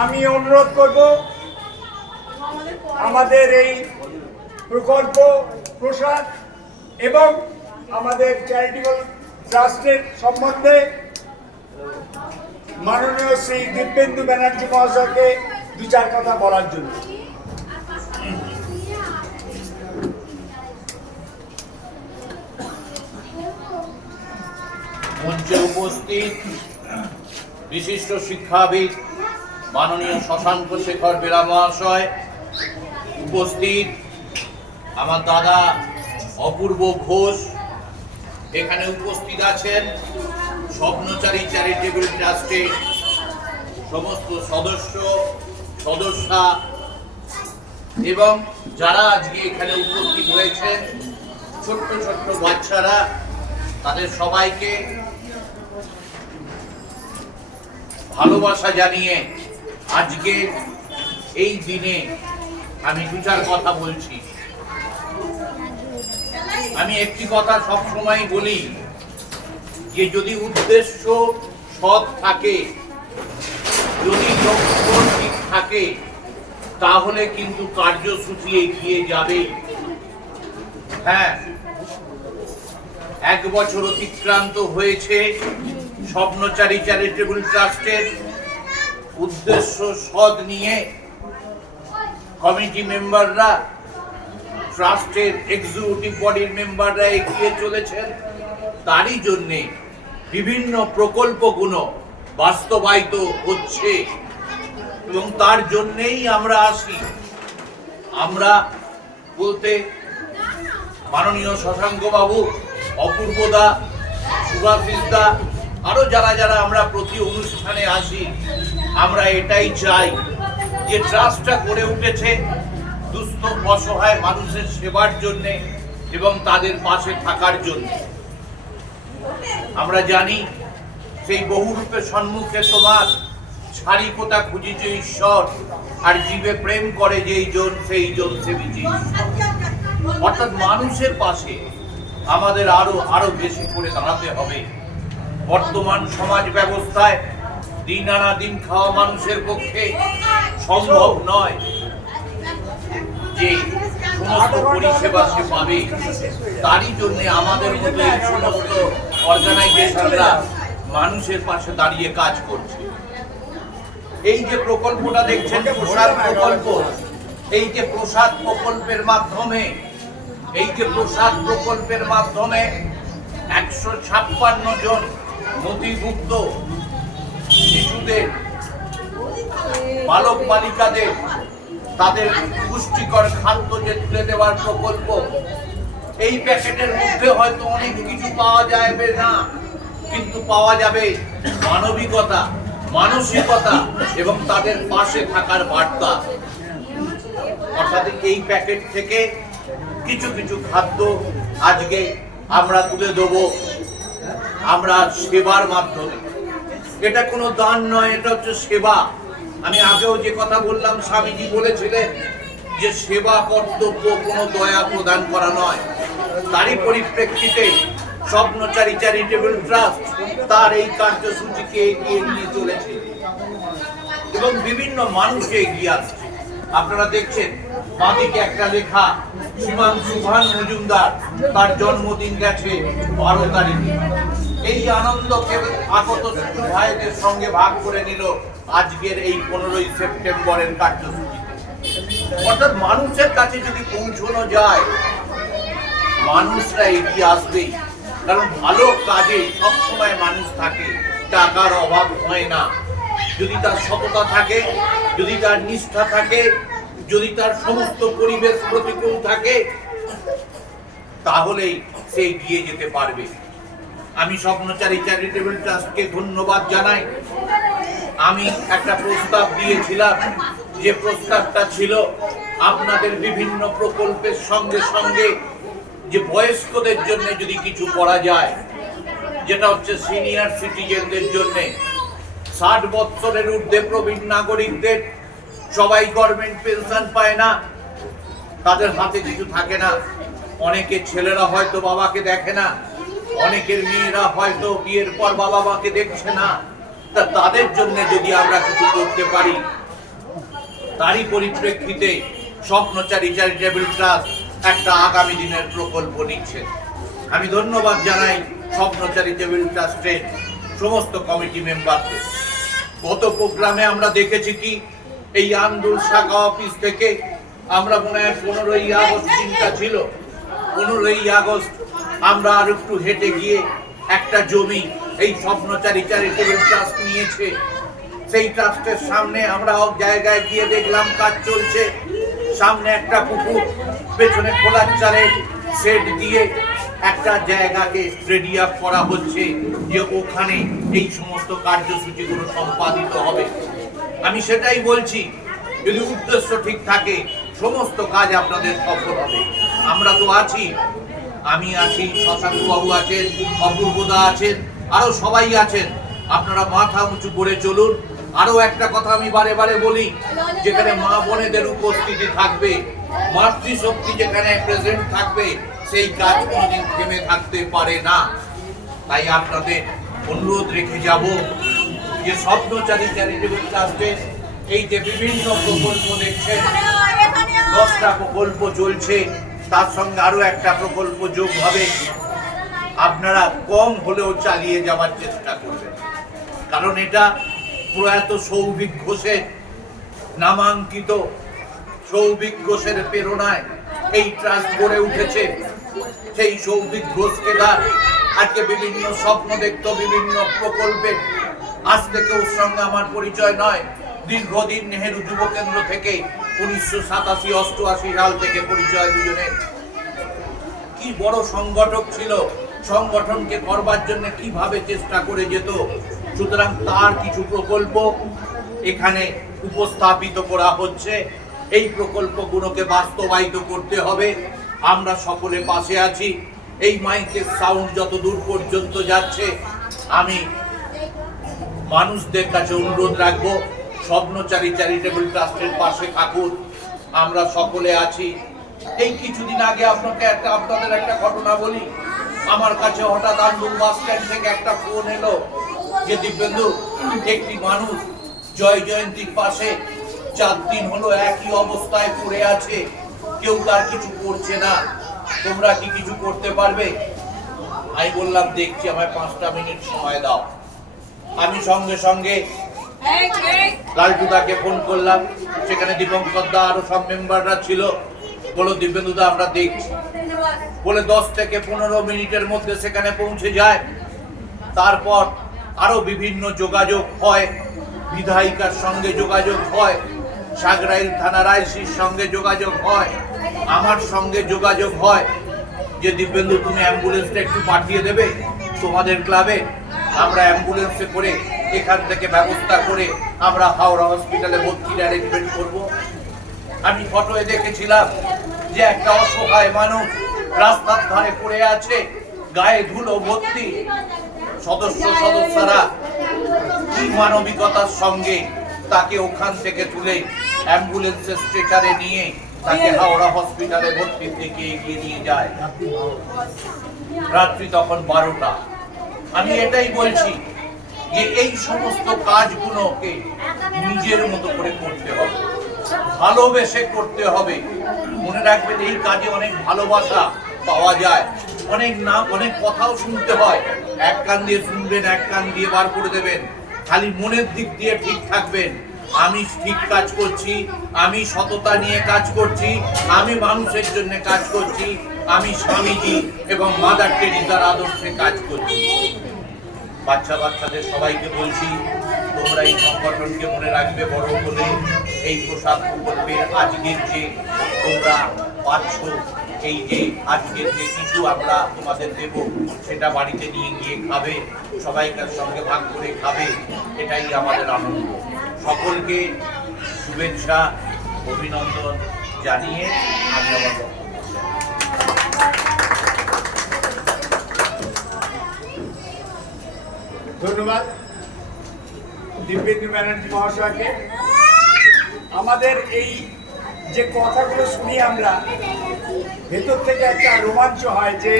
আমি অনুরোধ করব আমাদের এই প্রকল্প প্রসাদ এবং আমাদের চ্যারিটেবল ট্রাস্টের সম্বন্ধে মাননীয় শ্রী দিব্যেন্দু ব্যানার্জি মহাশয়কে দু চার কথা বলার জন্য। মঞ্চে উপস্থিত বিশিষ্ট শিক্ষাবিদ মাননীয় শশাঙ্ক শেখর বেরা মহাশয়, উপস্থিত আমার দাদা অপূর্ব ঘোষ, এখানে উপস্থিত আছেন স্বপ্নচারী চ্যারিটেবল ট্রাস্টের সমস্ত সদস্যা এবং যারা আজকে এখানে উপস্থিত হয়েছেন ছোট্ট ছোট্ট বাচ্চারা, তাদের সবাইকে ভালোবাসা জানিয়ে আজকে এই দিনে আমি দু চার কথা বলছি। আমি একটি কথা সবসময় বলি যে যদি উদ্দেশ্য সৎ থাকে, যদি লক্ষ্য ঠিক থাকে, তাহলে কিন্তু কার্যসূচি এগিয়ে যাবে। হ্যাঁ, 1 বছর অতিক্রান্ত হয়েছে স্বপ্নচারী চ্যারিটেবল ট্রাস্টের উদ্দেশ্য সৎ নিয়ে কমিটি মেম্বাররা, ট্রাস্টের এক্সিকিউটিভ বডির মেম্বাররা এগিয়ে চলেছেন। তারই জন্যে বিভিন্ন প্রকল্পগুলো বাস্তবায়িত হচ্ছে এবং তার জন্যেই আমরা আসি। আমরা বলতে মাননীয় শশাঙ্ক বাবু, অপূর্বদা, সুভাষিসদা, আরো যারা যারা আমরা প্রতি অনুষ্ঠানে আসি, আমরা এটাই চাই যে ট্রাস্টটা গড়ে উঠেছে দুস্থ অসহায় মানুষের সেবার জন্য এবং তাদের পাশে থাকার জন্য। আমরা জানি সেই বহুরূপে সম্মুখে তোমার ছাড়ি কোথা খুঁজিছে ঈশ্বর, আর জীবে প্রেম করে যেই জন সেই জন সে বিজয়ী। অর্থাৎ মানুষের পাশে আমাদের আরো বেশি করে দাঁড়াতে হবে। বর্তমান সমাজ ব্যবস্থায় দিন আনা দিন খাওয়া মানুষের পক্ষে সম্ভব নয় যে সমস্ত পরিষেবা সে পাবে। তারই জন্য আমাদের মতো এই সমস্ত অর্গানাইজেশনরা মানুষের পাশে দাঁড়িয়ে কাজ করছে। এই যে প্রকল্পটা দেখছেন প্রসাদ প্রকল্প, এই যে প্রসাদ প্রকল্পের মাধ্যমে 156 জন নথিভুক্ত শিশুদের, বালক বালিকাদের তাদের পুষ্টিকর খাদ্য যে তুলে দেওয়ার প্রকল্প। এই প্যাকেটের মধ্যে হয়তো অনেক কিছু পাওয়া যাবে না, কিন্তু পাওয়া যাবে মানবিকতা, মানসিকতা এবং তাদের পাশে থাকার বার্তা। অর্থাৎ এই প্যাকেট থেকে কিছু কিছু খাদ্য আজকে আমরা তুলে দেব আমরা সেবার মাধ্যমে। এটা কোনো দান নয়, এটা হচ্ছে সেবা। আমি আগেও যে কথা বললাম, স্বামীজি বলেছিলেন যে সেবা কর্তব্য কোনো দয়া প্রদান করা নয়। তারই পরিপ্রেক্ষিতে স্বপ্নচারী চ্যারিটেবল ট্রাস্ট তার এই কার্যসূচিকে এগিয়ে নিয়ে চলেছে এবং বিভিন্ন মানুষকে এগিয়ে আসছে। আপনারা দেখছেন বাঁদিকে একটা লেখা, শ্রীমান সুভান মজুমদার, তার জন্মদিন গেছে 12 তারিখে। এই আনন্দকে আগত ভাইদের সঙ্গে ভাগ করে নিল আজকের এই 15ই সেপ্টেম্বরের কার্যসূচিতে। অর্থাৎ মানুষের কাছে যদি পৌঁছানো যায়, মানুষরা এগিয়ে আসবেই। কারণ ভালো কাজে সবসময় মানুষ থাকে, টাকার অভাব হয় না। যদি তার সততা থাকে, যদি তার নিষ্ঠা থাকে, যদি তার সমস্ত পরিবেশ প্রতিকূল থাকে, তাহলেই সে এগিয়ে যেতে পারবে। আমি স্বপ্নচারী চ্যারিটেবল ট্রাস্টকে ধন্যবাদ জানাই। আমি একটা প্রস্তাব দিয়েছিলাম, যে প্রস্তাবটা ছিল আপনাদের বিভিন্ন প্রকল্পের সঙ্গে সঙ্গে যে বয়স্কদের জন্য যদি কিছু করা যায়, যেটা হচ্ছে সিনিয়র সিটিজেনদের জন্য, 60 বছরের ঊর্ধ্বে প্রবীণ নাগরিকদের। সবাই গভর্নমেন্ট পেনশন পায় না, তাদের হাতে কিছু থাকে না। অনেকের ছেলেরা হয়তো বাবাকে দেখে না, অনেকের মেয়েরা হয়তো বিয়ের পর বাবা মাকে দেখছে না। তা তাদের জন্য যদি আমরা কিছু করতে পারি, তারই পরিপ্রেক্ষিতে স্বপ্নচারী চ্যারিটেবল ট্রাস্ট একটা আগামী দিনের প্রকল্প নিচ্ছে। আমি ধন্যবাদ জানাই স্বপ্নচারী চ্যারিটেবল ট্রাস্টের সমস্ত কমিটি মেম্বারদের। গত প্রোগ্রামে আমরা দেখেছি কি, এই আন্দুল শাখা অফিস থেকে আমরা মনে হয় 15ই আগস্ট দিনটা ছিল, 15ই আগস্ট আমরা আর একটু হেঁটে গিয়ে একটা জমি এই স্বপ্নচারী চ্যারিটেবল ট্রাস্ট নিয়েছে, সেই ট্রাস্টের সামনে আমরা জায়গায় গিয়ে দেখলাম কাজ চলছে। সামনে একটা পুকুর, পেছনে খোলার চালের শেড দিয়ে একটা জায়গাকে রেডি আপ করা হচ্ছে যে ওখানে এই সমস্ত কার্যসূচিগুলো সম্পাদিত হবে। আমি সেটাই বলছি, যদি উদ্দেশ্য ঠিক থাকে সমস্ত কাজ আপনাদের সফল হবে। আমরা তো আছি, আমি আছি, শশাঙ্ক বাবু আছেন, অপূর্বদা আছেন, আরো সবাই আছেন। আপনারা মাথা উঁচু করে চলুন। আরো একটা কথা আমি বারে বারে বলি, যেখানে মা বোনেদের উপস্থিতি থাকবে, মাতৃশক্তি যেখানে প্রেজেন্ট থাকবে, সেই কাজ কোনদিন থেমে থাকতে পারে না। তাই আপনাদের অনুরোধ রেখে যাব যে স্বপ্নচারী চ্যারিটেবল ট্রাস্টের এই যে বিভিন্ন প্রকল্প দেখছেন, 10টা প্রকল্প চলছে, তার সঙ্গে আরো একটা প্রকল্প যোগ হবে। আপনারা কম হলেও চালিয়ে যাওয়ার চেষ্টা করবেন, কারণ এটা প্রয়াত সৌভিক ঘোষের নামাঙ্কিত, সৌভিক ঘোষের প্রেরণায় এই ট্রাস্ট গড়ে উঠেছে। সেই সৌভিক ঘোষকে আজকে বিভিন্ন স্বপ্ন দেখতো, বিভিন্ন প্রকল্পে। আজ থেকে ওর সঙ্গে আমার পরিচয় নয়, দীর্ঘদিন নেহেরু যুব কেন্দ্র থেকে 1987-88 সাল থেকে পরিচয় দুজনের। কি বড় সংগঠক ছিল, সংগঠনকে করবার জন্য কিভাবে চেষ্টা করে যেত। সুতরাং তার কিছু প্রকল্প এখানে উপস্থাপিত করা হচ্ছে। এই প্রকল্পগুলোকে বাস্তবায়িত করতে হবে। আমরা সকলে পাশে আছি। এই মাইকের সাউন্ড যত দূর পর্যন্ত যাচ্ছে, আমি মানুষদের কাছে অনুরোধ রাখবো, স্বপ্নচারী চ্যারিটেবল ট্রাস্টের পাশে থাকুন। আমরা সকলে আছি। এই কিছুদিন আগে আপনাদের একটা ঘটনা বলি। আমার কাছে হঠাৎ আন্দুল বাস স্ট্যান্ড থেকে একটা ফোন এলো যে দিব্যেন্দু, একটি মানুষ জয় জয়ন্তীর পাশে 4 দিন হলো একই অবস্থায় পড়ে আছে, কেউ তার কিছু করছে না, তোমরা কি কিছু করতে পারবে? আমি বললাম দেখছি, আমায় 5টা মিনিট সময় দাও। আমি সঙ্গে সঙ্গে লালটুদাকে ফোন করলাম, সেখানে দীপঙ্কর দা আরো সব মেম্বাররা ছিল। বলো দিব্যেন্দু দা আমরা দেখছি, বলে 10 থেকে 15 মিনিটের মধ্যে সেখানে পৌঁছে যায়। তারপর আরো বিভিন্ন যোগাযোগ হয়, বিধায়িকার সঙ্গে যোগাযোগ হয়, সাগরাইল থানার আইসির সঙ্গে যোগাযোগ হয়, আমার সঙ্গে যোগাযোগ হয় যে দিব্যেন্দু তুমি অ্যাম্বুলেন্সটা একটু পাঠিয়ে দেবে তোমাদের ক্লাবে। আমরা অ্যাম্বুলেন্সে করে এখান থেকে ব্যবস্থা করে আমরা হাওড়া হসপিটালে ভর্তির অ্যারেঞ্জমেন্ট করব। আমি ফটোয় দেখেছিলাম যে একটা অসহায় মানুষ রাস্তার ধারে পড়ে আছে, গায়ে ধুলো ভর্তি। সদস্যরা কি মানবিকতার সঙ্গে তাকে ওখান থেকে তুলে অ্যাম্বুলেন্সের স্ট্রেচারে নিয়ে তাকে হাওড়া হসপিটালে ভর্তি থেকে এগিয়ে নিয়ে যায়। রাত্রি তখন 12টা। আমি এটাই বলছি যে এই সমস্ত কাজগুলোকে নিজের মতো করে করতে হবে, ভালোবেসে করতে হবে। মনে রাখবেন, এই কাজে অনেক ভালোবাসা পাওয়া যায়, অনেক নাম, অনেক কথাও শুনতে হয়। এক কান দিয়ে শুনবেন, এক কান দিয়ে বার করে দেবেন। খালি মনের দিক দিয়ে ঠিক থাকবেন, আমি ঠিক কাজ করছি, আমি সততা নিয়ে কাজ করছি, আমি মানুষের জন্য কাজ করছি, আমি স্বামীজি এবং মাদার টেরিজার আদর্শে কাজ করছি। বাচ্চাদের সবাইকে বলছি, তোমরা এই সংগঠনকে মনে রাখবে বড় বলে। এই প্রসাদ প্রকল্পের আজকের যে তোমরা পাচ্ছ, এই যে আজকের যে কিছু আমরা তোমাদের দেব, সেটা বাড়িতে নিয়ে গিয়ে খাবে, সবাইকার সঙ্গে ভাগ করে খাবে, এটাই আমাদের আনন্দ। সকলকে শুভেচ্ছা, অভিনন্দন জানিয়ে আমি আমার ধন্যবাদ দিব্যেন্দু ব্যানার্জি মহাশয়কে। আমাদের এই যে কথাগুলো শুনি আমরা, ভেতর থেকে একটা রোমাঞ্চ হয় যে